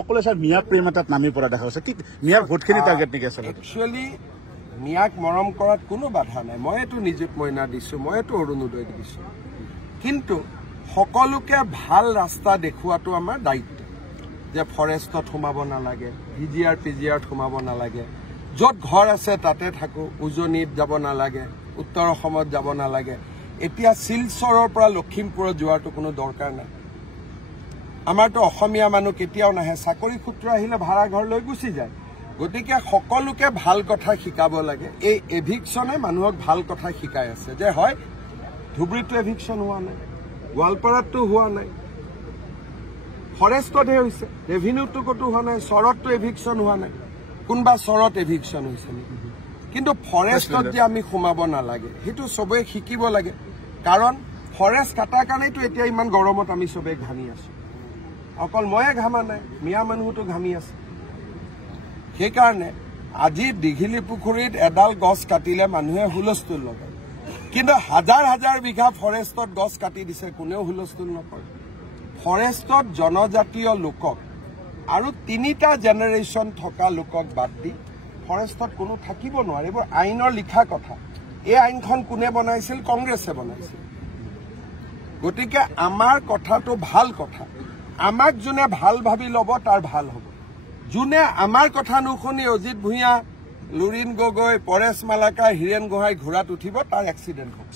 সকলে স্যার মিয়া প্রেম এটাত নামি পড়া দেখা গেছে কি মিয়ার ভোটখিনি টার্গেট নেকি আছে একচুয়ালি মিয়াক মৰম কৰাত কোনো বাধা নাই মইতো নিযুত মইনা দিছো মইতো অৰুণোদয় দিছো কিন্তু সকলোকে ভাল ৰাস্তা দেখুৱাটো আমাৰ দায়িত্ব যে ফৰেষ্টত সোমাব নালাগে ভিজিআৰ পিজিআৰত সোমাব নালাগে য'ত ঘৰ আছে তাতে থাকো উজনিত যাব নালাগে উত্তৰ অসমত যাব নালাগে এতিয়া শিলচৰৰ পৰা লখিমপুৰত যোৱাটো কোনো দৰকাৰ নাই আমাৰতো অসমীয়া মানুহ কেতিয়াও নাহে চাকৰি সূত্ৰ আহিলে ভাড়া ঘৰ লৈ গুচি যায় গতিকে সকলোকে ভাল কথা শিকাব লাগে এই এভিকশনে মানুহক ভাল কথা শিকাই আছে যে হয় ধুবুৰীতো এভিকশন হোৱা নাই গোৱালপাৰাতো হোৱা নাই ফৰেষ্টতহে হৈছে ৰেভিনিউটো কতো হোৱা নাই চৰততো এভিকশন হোৱা নাই কোনবা চৰত এভিকশন হৈছে নেকি কিন্তু ফৰেষ্টত যে আমি সোমাব নালাগে সেইটো সবে শিকিব লাগে কাৰণ ফৰেষ্ট কাটাৰ কাৰণেতো এতিয়া ইমান গৰমত আমি সবে ঘামি আছো অকল ময়ে ঘামা নাই মিয়া মানুহতো ঘামি আছে সেইকাৰণে আজি দীঘিলি পুখুৰীত এডাল গছ কাটিলে মানুহে হুলস্থুল লগায় কিন্তু হাজাৰ হাজাৰ বিঘা ফৰেষ্টত গছ কাটি দিছে কোনেও হুলস্থুল নকৰে ফৰেষ্টত জনজাতীয় লোকক আৰু 3টা জেনেৰেশ্যন থকা লোকক বাদ দি ফৰেষ্টত কোনো থাকিব নোৱাৰে এইবোৰ আইনৰ লিখা কথা এই আইনখন কোনে বনাইছিল কংগ্ৰেছে বনাইছিল গতিকে আমাৰ কথাটো ভাল কথা আমাক যোনে ভাল ভাবি ল'ব তাৰ ভাল হ'ব যোনে আমাৰ কথা নুশুনি অজিত ভূঞা লুৰিণ গগৈ পৰেশ মালাকাৰ হীৰেণ গোহাঁই ঘোঁৰাত উঠিব তাৰ এক্সিডেণ্ট হ'ব